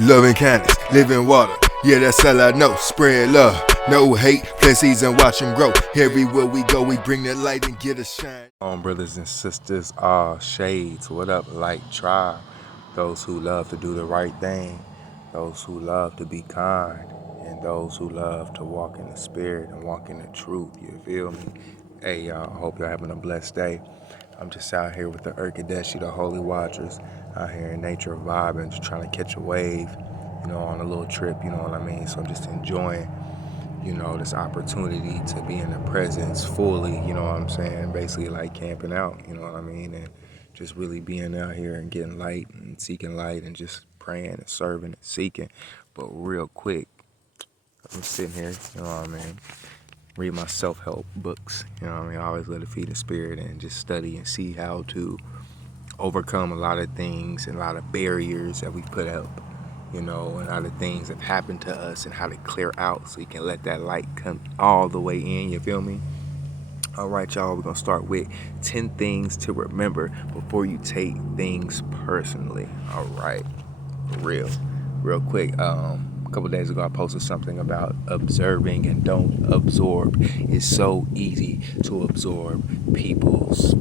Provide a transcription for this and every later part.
Loving kindness, living water. Yeah, that's all I know. Spread love, no hate. Plant seeds and watch them grow. Everywhere we go, we bring the light and get a shine. Brothers and sisters, all shades. What up, Light Tribe? Those who love to do the right thing, those who love to be kind, and those who love to walk in the spirit and walk in the truth. You feel me? Hey, y'all. I hope y'all having a blessed day. I'm just out here with the Urkadeshi, the Holy Watchers, out here in nature vibing, just trying to catch a wave, on a little trip, you know what I mean? So I'm just enjoying, this opportunity to be in the presence fully, you know what I'm saying? Basically like camping out, you know what I mean? And just really being out here and getting light and seeking light and just praying and serving and seeking. But real quick, I'm sitting here, you know what I mean? Read my self-help books, you know what I mean? I always let it feed the spirit and just study and see how to overcome a lot of things and a lot of barriers that we put up, and a lot of things that happen to us and how to clear out so you can let that light come all the way in, you feel me? All right, y'all, we're going to start with 10 things to remember before you take things personally. All right, real quick. A couple days ago, I posted something about observing and don't absorb. It's so easy to absorb people's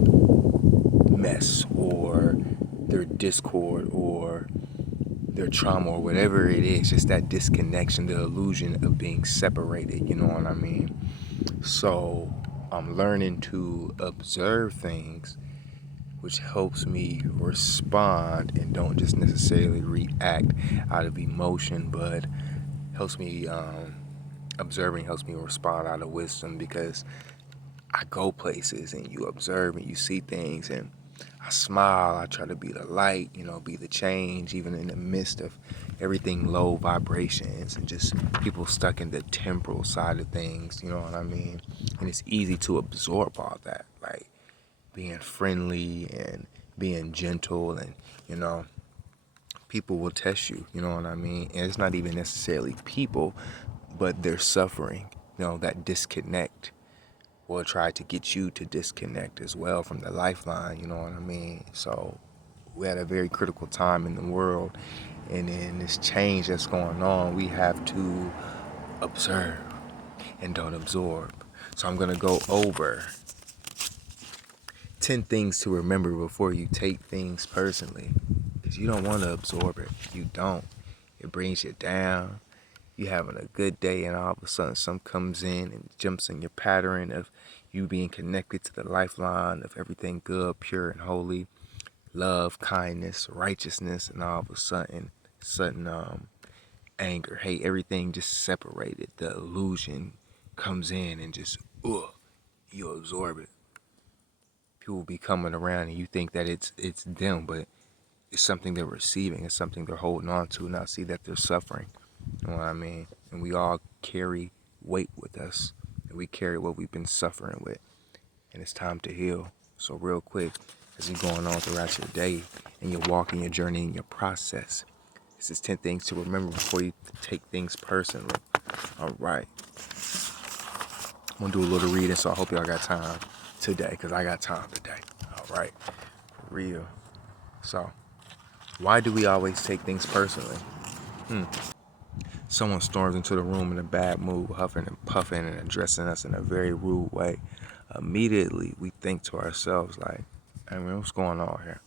mess or their discord or their trauma or whatever it is, just that disconnection, the illusion of being separated, you know what I mean? So I'm learning to observe things, which helps me respond and don't just necessarily react out of emotion, but helps me, observing helps me respond out of wisdom, because I go places and you observe and you see things, and I smile, I try to be the light, be the change, even in the midst of everything low vibrations and just people stuck in the temporal side of things, you know what I mean? And it's easy to absorb all that, like being friendly and being gentle, and, people will test you, you know what I mean? And it's not even necessarily people, but their suffering, that disconnect will try to get you to disconnect as well from the lifeline, you know what I mean? So we're at a very critical time in the world, and in this change that's going on, we have to observe and don't absorb. So I'm going to go over 10 things to remember before you take things personally, because you don't want to absorb it. You don't. It brings you down. You having a good day, and all of a sudden something comes in and jumps in your pattern of you being connected to the lifeline of everything good, pure, and holy, love, kindness, righteousness, and all of a sudden anger, hate, everything just separated. The illusion comes in and just you absorb it. People be coming around and you think that it's them, but it's something they're receiving. It's something they're holding on to. Now see that they're suffering. You know what I mean? And we all carry weight with us, and we carry what we've been suffering with, and it's time to heal. So real quick, as you're going on throughout your day and you're walking your journey and your process, this is 10 things to remember before you take things personally. All right. I'm going to do a little reading, so I hope y'all got time today, because I got time today. All right. For real. So, why do we always take things personally? Someone storms into the room in a bad mood, huffing and puffing and addressing us in a very rude way. Immediately, we think to ourselves like, I mean, what's going on here?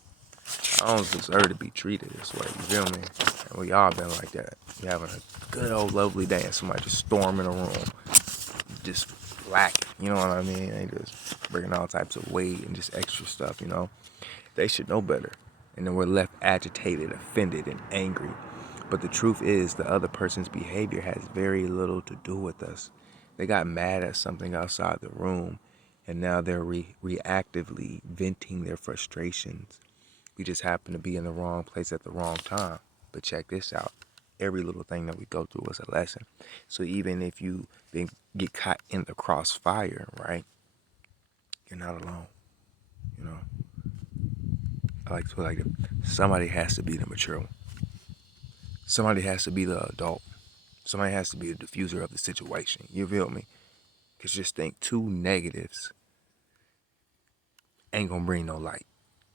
I don't deserve to be treated this way, you feel me? And we all been like that. You having a good old lovely day and somebody just storm in a room, just black, you know what I mean? They just bringing all types of weight and just extra stuff, They should know better. And then we're left agitated, offended, and angry. But the truth is, the other person's behavior has very little to do with us. They got mad at something outside the room, and now they're reactively venting their frustrations. We just happen to be in the wrong place at the wrong time. But check this out. Every little thing that we go through is a lesson. So even if you get caught in the crossfire, right, you're not alone. I like to feel like somebody has to be the mature one. Somebody has to be the adult. Somebody has to be the diffuser of the situation. You feel me? Because just think, two negatives ain't going to bring no light.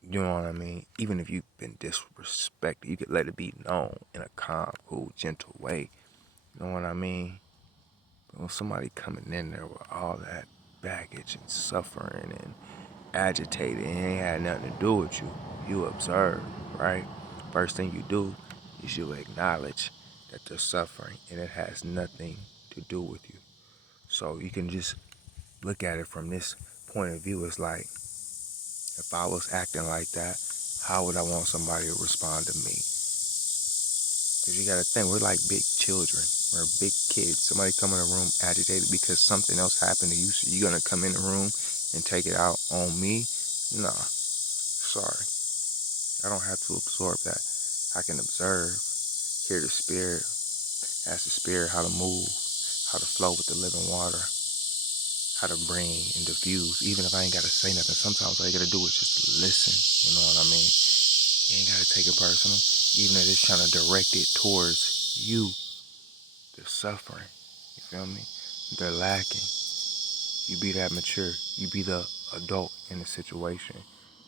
You know what I mean? Even if you've been disrespected, you could let it be known in a calm, cool, gentle way. You know what I mean? But when somebody coming in there with all that baggage and suffering and agitated and it ain't had nothing to do with you, you observe, right? First thing you do is you acknowledge that they're suffering and it has nothing to do with you. So you can just look at it from this point of view. It's like, if I was acting like that, how would I want somebody to respond to me? Because you got to think, we're like big children. We're big kids. Somebody come in a room agitated because something else happened to you, so you're going to come in the room and take it out on me? Nah, sorry. I don't have to absorb that. I can observe, hear the spirit, ask the spirit how to move, how to flow with the living water, how to bring and diffuse. Even if I ain't got to say nothing, sometimes all you got to do is just listen. You know what I mean? You ain't got to take it personal. Even if it's trying to direct it towards you, they're suffering. You feel me? They're lacking. You be that mature. You be the adult in the situation.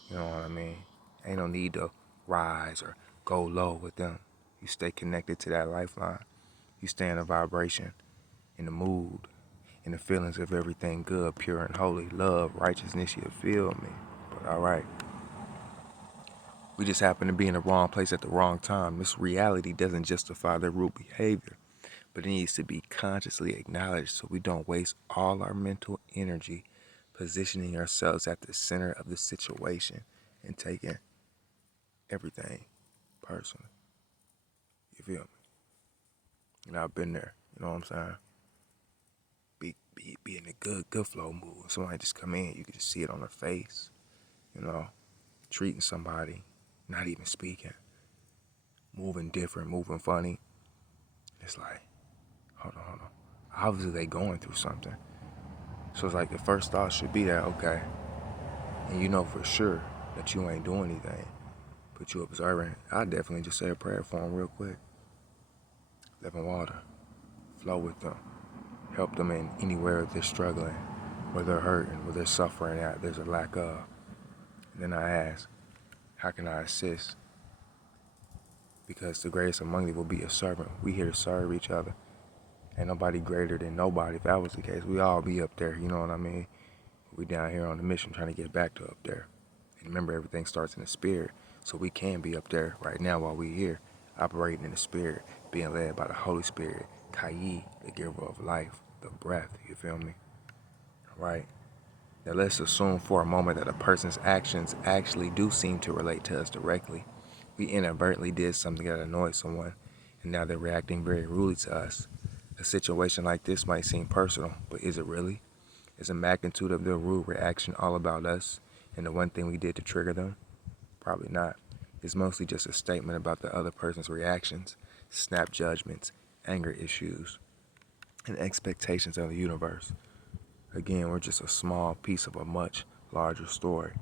You know what I mean? Ain't no need to rise or go low with them. You stay connected to that lifeline. You stay in a vibration, in the mood, in the feelings of everything good, pure and holy, love, righteousness, you feel me? But alright. We just happen to be in the wrong place at the wrong time. This reality doesn't justify their rude behavior, but it needs to be consciously acknowledged so we don't waste all our mental energy positioning ourselves at the center of the situation and taking everything personally. You feel me? You know, I've been there. You know what I'm saying? Be in a good flow mood. Somebody just come in, you can just see it on their face. You know, treating somebody, not even speaking, moving different, moving funny. It's like, hold on. Obviously they going through something. So it's like the first thought should be that, okay, and you know for sure that you ain't doing anything, but you observing. I definitely just say a prayer for them real quick. Living water, flow with them, help them in anywhere they're struggling, where they're hurting, where they're suffering at, there's a lack of. And then I ask, how can I assist? Because the greatest among you will be a servant. We here to serve each other. Ain't nobody greater than nobody. If that was the case, we all be up there, you know what I mean? We down here on the mission trying to get back to up there. And remember, everything starts in the spirit. So we can be up there right now while we here, operating in the spirit, being led by the Holy Spirit, Kayi, the giver of life, the breath, you feel me? Right? Now let's assume for a moment that a person's actions actually do seem to relate to us directly. We inadvertently did something that annoyed someone, and now they're reacting very rudely to us. A situation like this might seem personal, but is it really? Is the magnitude of their rude reaction all about us and the one thing we did to trigger them? Probably not. It's mostly just a statement about the other person's reactions, snap judgments, anger issues, and expectations of the universe. Again, we're just a small piece of a much larger story.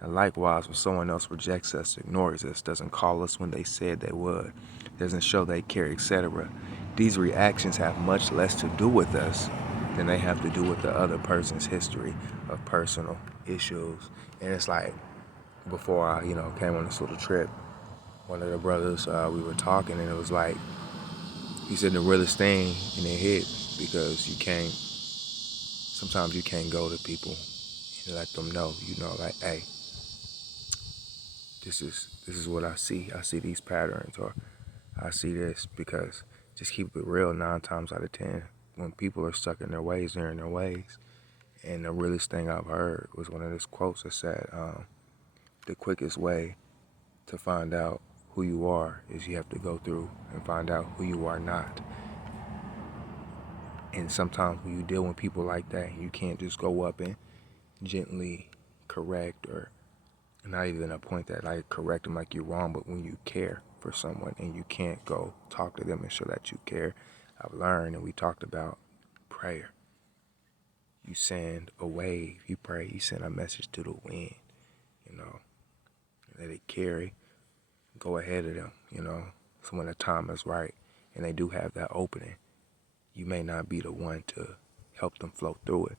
And likewise, when someone else rejects us, ignores us, doesn't call us when they said they would, doesn't show they care, etc., these reactions have much less to do with us than they have to do with the other person's history of personal issues. And it's like, before I, came on this little trip, one of the brothers, we were talking, and it was like, he said the realest thing in their head, because sometimes you can't go to people and let them know, like, hey, this is what I see. I see these patterns, or I see this, because just keep it real. 9 times out of 10, when people are stuck in their ways, they're in their ways. And the realest thing I've heard was one of those quotes that said, the quickest way to find out who you are is you have to go through and find out who you are not. And sometimes when you deal with people like that, you can't just go up and gently correct, or not even a point that I correct them like you're wrong, but when you care for someone and you can't go talk to them and show that you care, I've learned, and we talked about prayer. You send a wave, you pray, you send a message to the wind, let it carry, go ahead of them, So when the time is right and they do have that opening, you may not be the one to help them flow through it,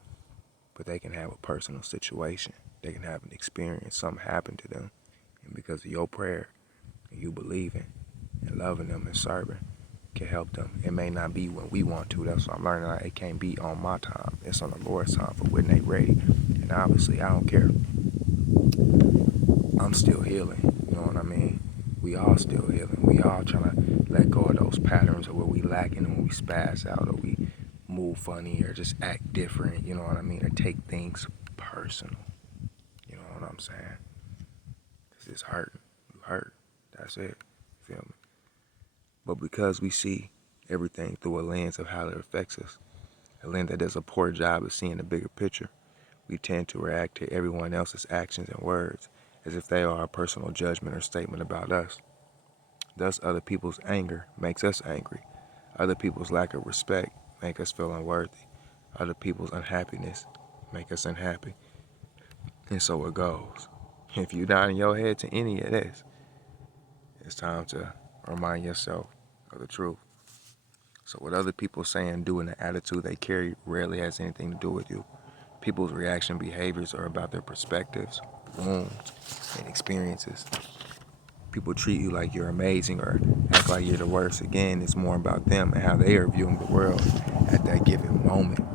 but they can have a personal situation. They can have an experience, something happen to them. And because of your prayer and you believing and loving them and serving can help them. It may not be when we want to. That's what I'm learning. Like, it can't be on my time. It's on the Lord's time for when they ready. And obviously, I don't care. I'm still healing. You know what I mean? We all still healing. We all trying to let go of those patterns of where we lacking and when we spaz out or we move funny or just act different. You know what I mean? Or take things personal. You know what I'm saying? Cause it's hurting. You hurt. That's it. Feel me? But because we see everything through a lens of how it affects us, a lens that does a poor job of seeing the bigger picture, we tend to react to everyone else's actions and words as if they are a personal judgment or statement about us. Thus, other people's anger makes us angry. Other people's lack of respect make us feel unworthy. Other people's unhappiness make us unhappy. And so it goes. If you're not in your head to any of this, it's time to remind yourself of the truth. So what other people say and do and the attitude they carry rarely has anything to do with you. People's reaction behaviors are about their perspectives, wounds, and experiences. People treat you like you're amazing or act like you're the worst. Again, it's more about them and how they are viewing the world at that given moment.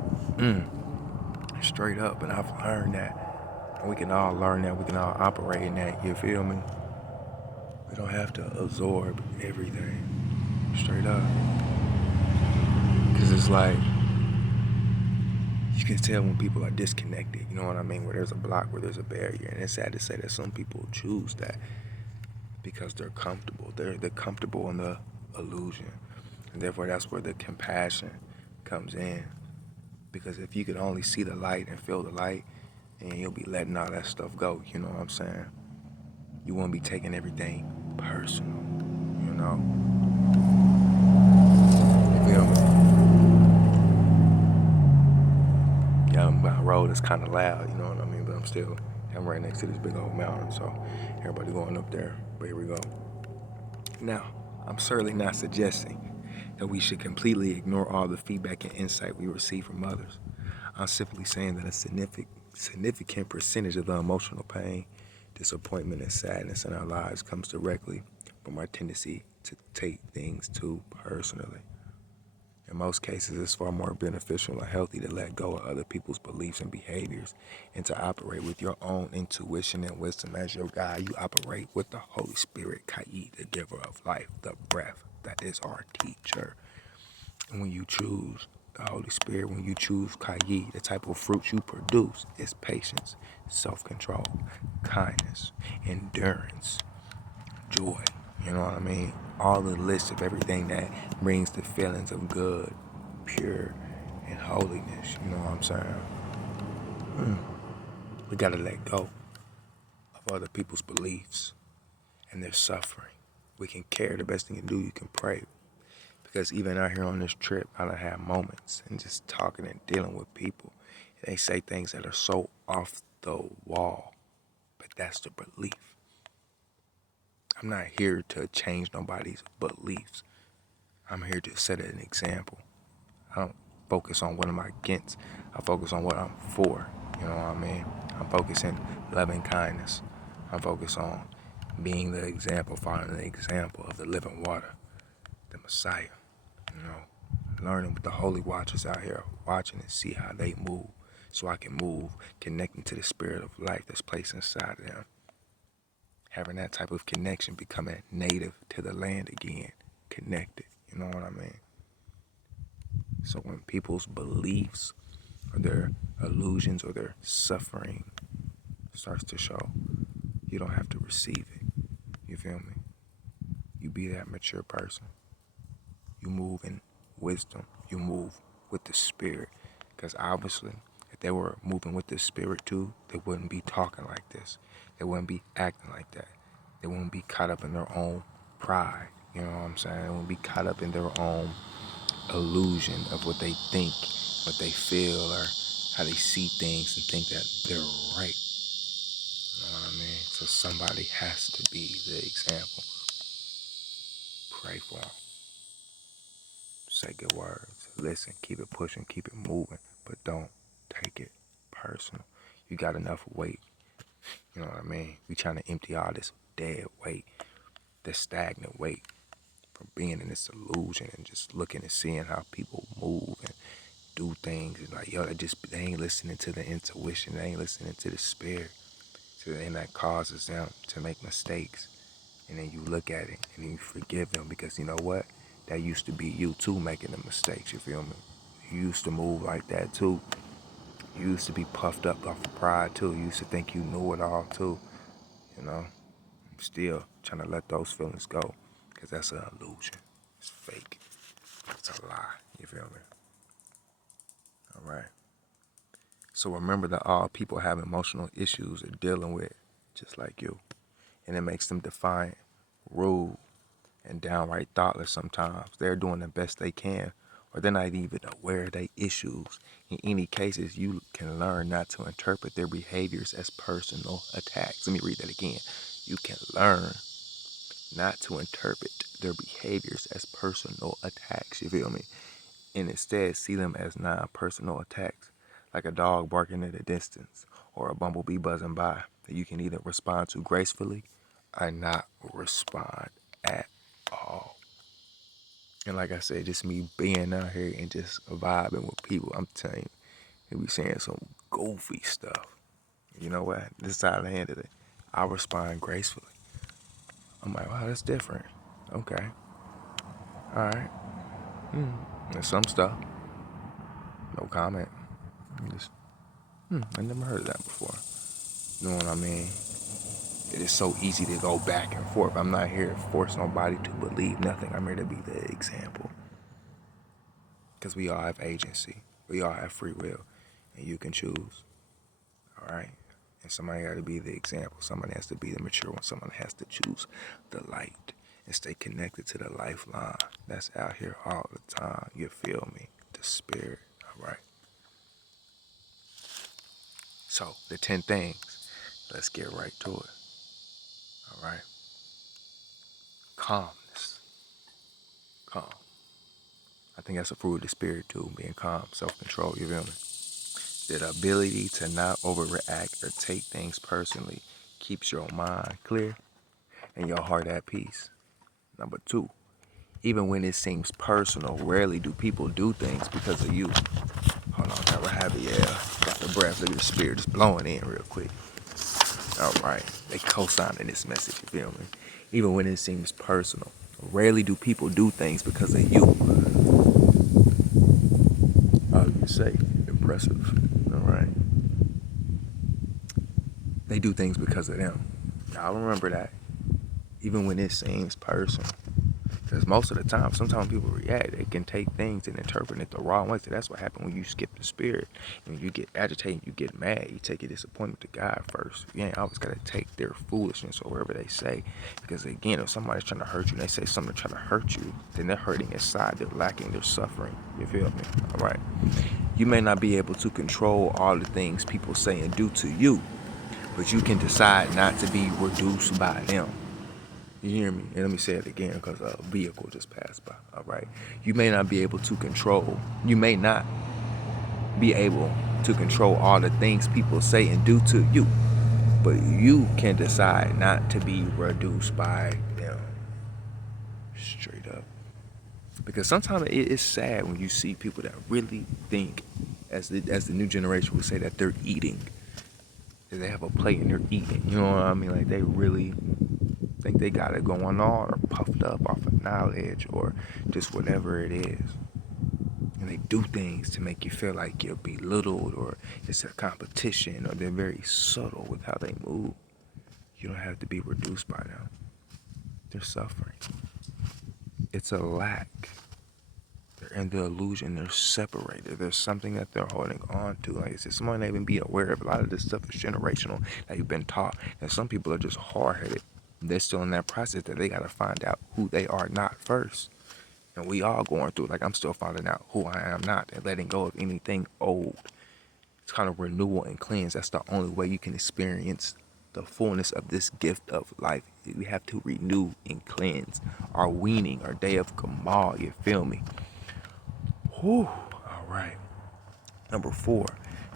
Straight up, and I've learned that. And we can all learn that. We can all operate in that. You feel me? We don't have to absorb everything. Straight up. Because it's like, you can tell when people are disconnected, you know what I mean? Where there's a block, where there's a barrier. And it's sad to say that some people choose that because they're comfortable. They're comfortable in the illusion. And therefore, that's where the compassion comes in. Because if you could only see the light and feel the light, then you'll be letting all that stuff go, you know what I'm saying? You won't be taking everything personal, you know? You feel me? Yeah, my road is kind of loud, you know what I mean? But I'm right next to this big old mountain, so everybody going up there. But here we go. Now, I'm certainly not suggesting that we should completely ignore all the feedback and insight we receive from others. I'm simply saying that a significant percentage of the emotional pain, disappointment, and sadness in our lives comes directly from our tendency to take things too personally. In most cases, it's far more beneficial and healthy to let go of other people's beliefs and behaviors and to operate with your own intuition and wisdom as your guide. You operate with the Holy Spirit, Kai, the giver of life, the breath that is our teacher. And when you choose the Holy Spirit, when you choose Kai, the type of fruit you produce is patience, self-control, kindness, endurance, joy. You know what I mean? All the list of everything that brings the feelings of good, pure, and holiness. You know what I'm saying? We gotta let go of other people's beliefs and their suffering. We can care. The best thing you can do, you can pray. Because even out here on this trip, I done had moments and just talking and dealing with people. And they say things that are so off the wall, but that's the belief. I'm not here to change nobody's beliefs. I'm here to set an example. I don't focus on what I'm against. I focus on what I'm for. You know what I mean? I'm focusing loving kindness. I'm focused on being the example, following the example of the living water, the Messiah. You know, learning with the holy watchers out here, watching and see how they move, so I can move, connecting to the spirit of life that's placed inside of them. Having that type of connection, becoming native to the land again, connected. You know what I mean? So when people's beliefs or their illusions or their suffering starts to show, you don't have to receive it. You feel me? You be that mature person. You move in wisdom. You move with the spirit. Because obviously, if they were moving with the spirit too, they wouldn't be talking like this. They wouldn't be acting like that. They wouldn't be caught up in their own pride. You know what I'm saying? They wouldn't be caught up in their own illusion of what they think, what they feel, or how they see things and think that they're right. You know what I mean? So somebody has to be the example. Pray for them. Say good words. Listen, keep it pushing, keep it moving, but don't take it personal. You got enough weight. You know what I mean? We trying to empty all this dead weight, this stagnant weight from being in this illusion and just looking and seeing how people move and do things. And like, yo, they ain't listening to the intuition. They ain't listening to the spirit. And that causes them to make mistakes. And then you look at it and then you forgive them because you know what? That used to be you too making the mistakes, you feel me? You used to move like that too. You used to be puffed up off of pride too. You used to think you knew it all too, you know? I'm still trying to let those feelings go because that's an illusion. It's fake. It's a lie, you feel me? All right. So remember that all people have emotional issues they're dealing with, just like you. And it makes them defiant, rude, and downright thoughtless sometimes. They're doing the best they can, or they're not even aware of their issues. In any cases, you can learn not to interpret their behaviors as personal attacks. Let me read that again. You can learn not to interpret their behaviors as personal attacks, you feel me? And instead see them as non-personal attacks, like a dog barking at a distance or a bumblebee buzzing by that you can either respond to gracefully or not respond at all. And like I said, just me being out here and just vibing with people, I'm telling you, they be saying some goofy stuff. You know what? This is how I handle it. I respond gracefully. I'm like, wow, that's different. Okay. All right. And some stuff, no comment. Just, I never heard of that before. You know what I mean? It is so easy to go back and forth. I'm not here to force nobody to believe nothing. I'm here to be the example. Because we all have agency. We all have free will. And you can choose. All right? And somebody got to be the example. Somebody has to be the mature one. Someone has to choose the light and stay connected to the lifeline that's out here all the time. You feel me? The spirit. All right? So, the 10 things. Let's get right to it. All right? Calmness. Calm. I think that's a fruit of the spirit too, being calm, self-control, you feel me? The ability to not overreact or take things personally keeps your mind clear and your heart at peace. Number 2, even when it seems personal, rarely do people do things because of you. Hold on, never have it, yeah. Got the breath, look at the spirit just blowing in real quick. All right, they co-signing this message, you feel me? Even when it seems personal, rarely do people do things because of you. How do you say? Impressive. All right. They do things because of them. Y'all remember that. Even when it seems personal. Because most of the time, sometimes people react. They can take things and interpret it the wrong way. So that's what happens when you skip the spirit. When you get agitated, you get mad. You take your disappointment to God first. You ain't always got to take their foolishness or whatever they say. Because again, if somebody's trying to hurt you and they say something to try to hurt you, then they're hurting inside. They're lacking. They're suffering. You feel me? All right. You may not be able to control all the things people say and do to you, but you can decide not to be reduced by them. You hear me? And let me say it again because a vehicle just passed by. All right. You may not be able to control. You may not be able to control all the things people say and do to you, but you can decide not to be reduced by them. Straight up. Because sometimes it's sad when you see people that really think, as the new generation would say, that they're eating. That they have a plate and they're eating. You know what I mean? Like they really think they got it going on or puffed up off of knowledge or just whatever it is. And they do things to make you feel like you're belittled or it's a competition or they're very subtle with how they move. You don't have to be reduced by them. They're suffering. It's a lack. They're in the illusion. They're separated. There's something that they're holding on to. Like I said, someone not even be aware of. A lot of this stuff is generational that you've been taught. And some people are just hard-headed. They're still in that process that they got to find out who they are not first. And we all going through, like I'm still finding out who I am not and letting go of anything old. It's kind of renewal and cleanse. That's the only way you can experience the fullness of this gift of life. We have to renew and cleanse our weaning, our day of Kamal, you feel me? Whew. All right. Number 4,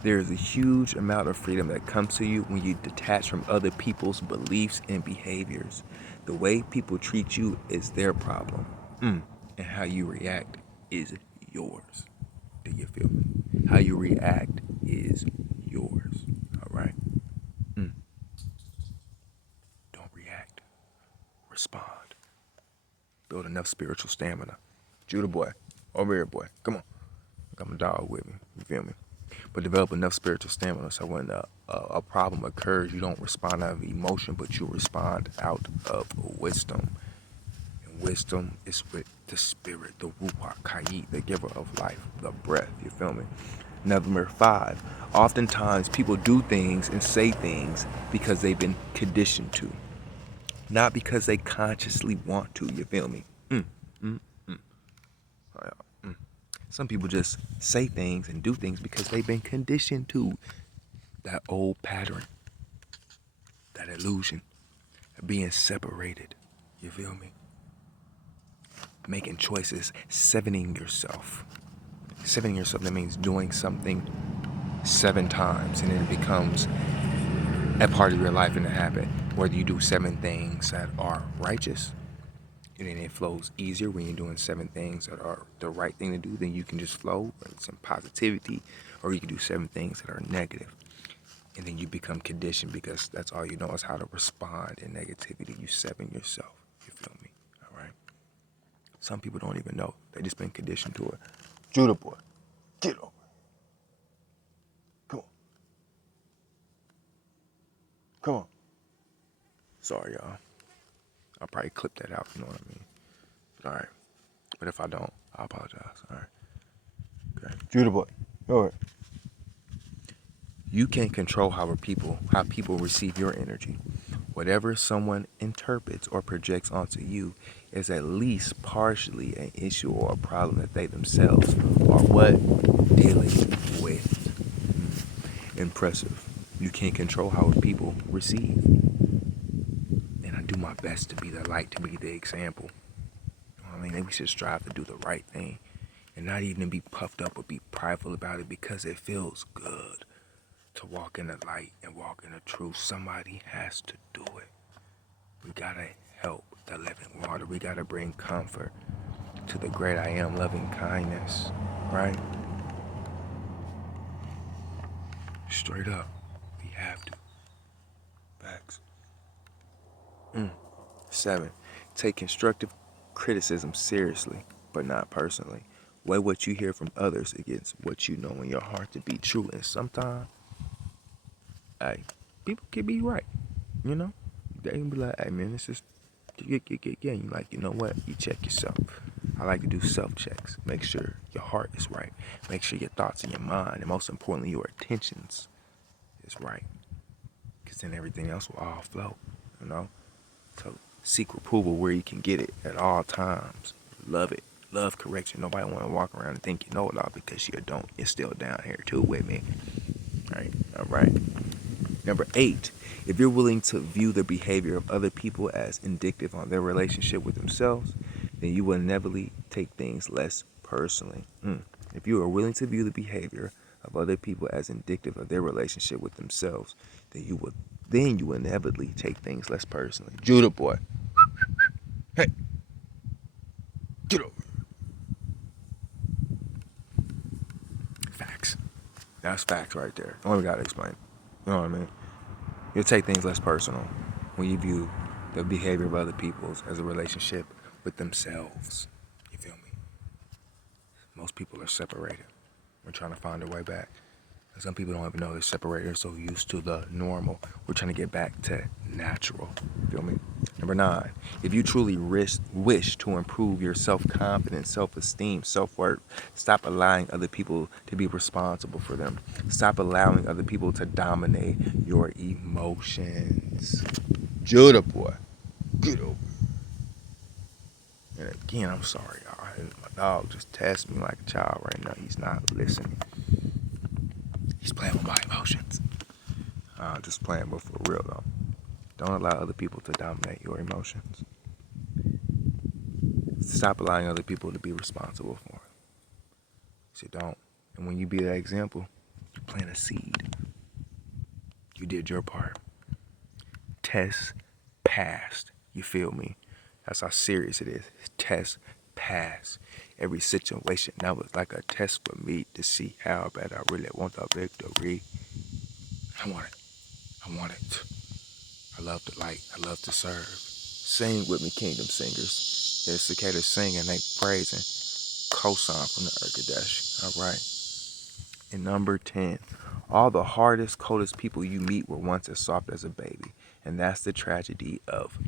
There is a huge amount of freedom that comes to you when you detach from other people's beliefs and behaviors. The way people treat you is their problem, and how you react is yours. Do you feel me? How you react is yours. All right? Don't react. Respond. Build enough spiritual stamina. Judah boy, over here, boy. Come on. Come a dog with me. You feel me? But develop enough spiritual stamina so when a problem occurs, you don't respond out of emotion, but you respond out of wisdom. And wisdom is with the spirit, the Ruach Kayit, the giver of life, the breath. You feel me? Number 5. Oftentimes, people do things and say things because they've been conditioned to, not because they consciously want to. You feel me? Some people just say things and do things because they've been conditioned to that old pattern, that illusion of being separated. You feel me? Making choices, severing yourself. Severing yourself, that means doing something 7 times and then it becomes a part of your life and a habit. Whether you do 7 things that are righteous, and then it flows easier when you're doing 7 things that are the right thing to do, then you can just flow with some positivity, or you can do 7 things that are negative. And then you become conditioned because that's all you know is how to respond in negativity. You seven yourself. You feel me? All right? Some people don't even know. They just been conditioned to it. Judah boy, get over. Come on. Come on. Sorry, y'all. I'll probably clip that out, you know what I mean? All right. But if I don't, I apologize. All right. Okay. Judah boy, go ahead. You can't control how people receive your energy. Whatever someone interprets or projects onto you is at least partially an issue or a problem that they themselves are dealing with. Impressive. You can't control how people receive. And I do my best to be the light, to be the example. You know what I mean? Maybe we should strive to do the right thing and not even be puffed up or be prideful about it because it feels good to walk in the light and walk in the truth. Somebody has to do it. We gotta help the living water. We gotta bring comfort to the great I am, loving kindness, right? Straight up, we have to. Facts. 7. Take constructive criticism seriously, but not personally. Weigh what you hear from others against what you know in your heart to be true. And sometimes, hey, people can be right, you know? They can be like, hey man, it's just, yeah. You like, you know what? You check yourself. I like to do self-checks. Make sure your heart is right. Make sure your thoughts and your mind, and most importantly, your intentions is right. Because then everything else will all flow, you know? So seek approval where you can get it at all times. Love it. Love correction. Nobody want to walk around and think you know it all because you don't. You're still down here too with me. All right. Number 8, if you're willing to view the behavior of other people as indicative on their relationship with themselves, then you will inevitably take things less personally. If you are willing to view the behavior of other people as indicative of their relationship with themselves, then you will inevitably take things less personally. Judah boy, hey, get over. Facts. That's facts right there. Only gotta explain. You know what I mean? You'll take things less personal when you view the behavior of other people as a relationship with themselves. You feel me? Most people are separated. We're trying to find our way back. And some people don't even know they're separated. They're so used to the normal. We're trying to get back to natural. You feel me? Number 9, if you truly wish to improve your self-confidence, self-esteem, self-worth, stop allowing other people to be responsible for them. Stop allowing other people to dominate your emotions. Judah boy, get over. And again, I'm sorry, y'all. My dog just tests me like a child right now. He's not listening. He's playing with my emotions. Just playing, but for real though. Don't allow other people to dominate your emotions. Stop allowing other people to be responsible for it. So don't. And when you be that example, Plant a seed. You did your part. Test passed. You feel me? That's how serious it is. Test passed. Every situation now was like a test for me to see how bad I really want the victory. I want it. I want it. I love the light. I love to serve. Sing with me, Kingdom Singers. Yeah, the cicadas singing, they praising. Cosign from the Urkadesh. All right. And number 10, all the hardest, coldest people you meet were once as soft as a baby. And that's the tragedy of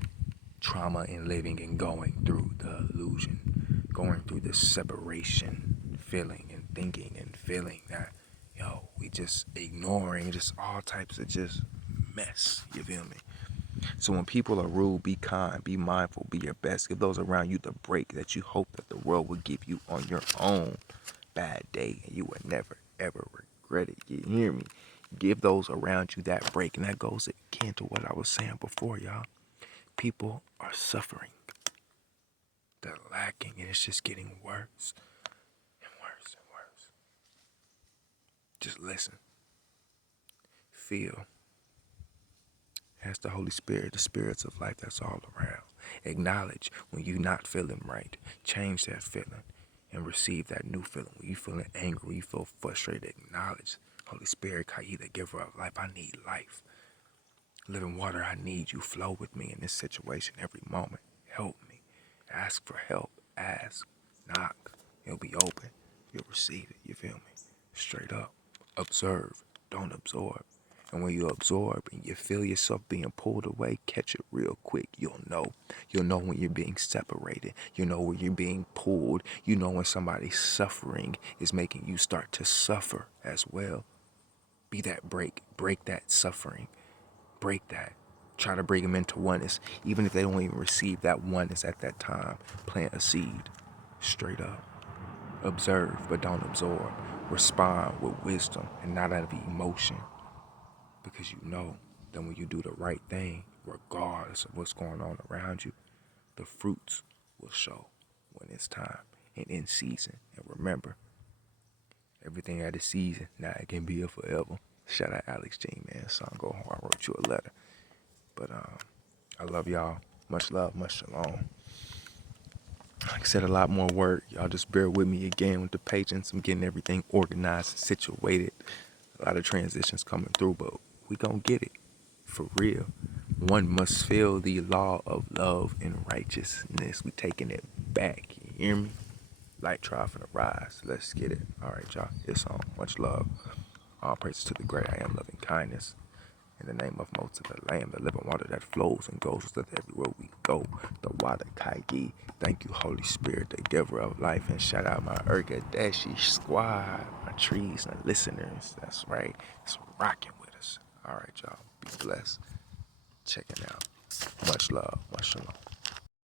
trauma and living and going through the illusion, going through the separation, feeling and thinking and feeling that, we just ignoring just all types of just mess. You feel me? So when people are rude, be kind, be mindful, be your best. Give those around you the break that you hope that the world will give you on your own bad day, and you will never, ever regret it. You hear me? Give those around you that break. And that goes again to what I was saying before, y'all. People are suffering. They're lacking, and it's just getting worse and worse and worse. Just listen. Feel. Ask the Holy Spirit, the spirits of life that's all around. Acknowledge when you're not feeling right. Change that feeling and receive that new feeling. When you're feeling angry, when you feel frustrated, acknowledge. Holy Spirit, Kai, the giver of life, I need life. Living water, I need you. Flow with me in this situation every moment. Help me. Ask for help. Ask. Knock. It'll be open. You'll receive it. You feel me? Straight up. Observe. Don't absorb. And when you absorb and you feel yourself being pulled away, catch it real quick. You'll know. You'll know when you're being separated. You know when you're being pulled. You know when somebody's suffering is making you start to suffer as well. Be that break. Break that suffering. Break that. Try to bring them into oneness. Even if they don't even receive that oneness at that time, plant a seed. Straight up. Observe, but don't absorb. Respond with wisdom and not out of emotion. Because you know that when you do the right thing, regardless of what's going on around you, the fruits will show when it's time and in season. And remember, everything at a season, now it can be a forever. Shout out Alex G, man. Song go hard. I wrote you a letter. But I love y'all. Much love, much shalom. Like I said, a lot more work. Y'all just bear with me again with the patience. I'm getting everything organized and situated. A lot of transitions coming through, but we gonna get it. For real. One must feel the law of love and righteousness. We taking it back. You hear me? Light try for the rise. Let's get it. All right, y'all. It's on. Much love. All praises to the great I am, loving kindness. In the name of most of the Lamb, the living water that flows and goes with us everywhere we go. The water Kaigi. Thank you, Holy Spirit, the giver of life. And shout out my Urkadeshi squad, my trees and listeners. That's right. It's rocking with us. All right, y'all. Be blessed. Checking out. Much love. Much shalom.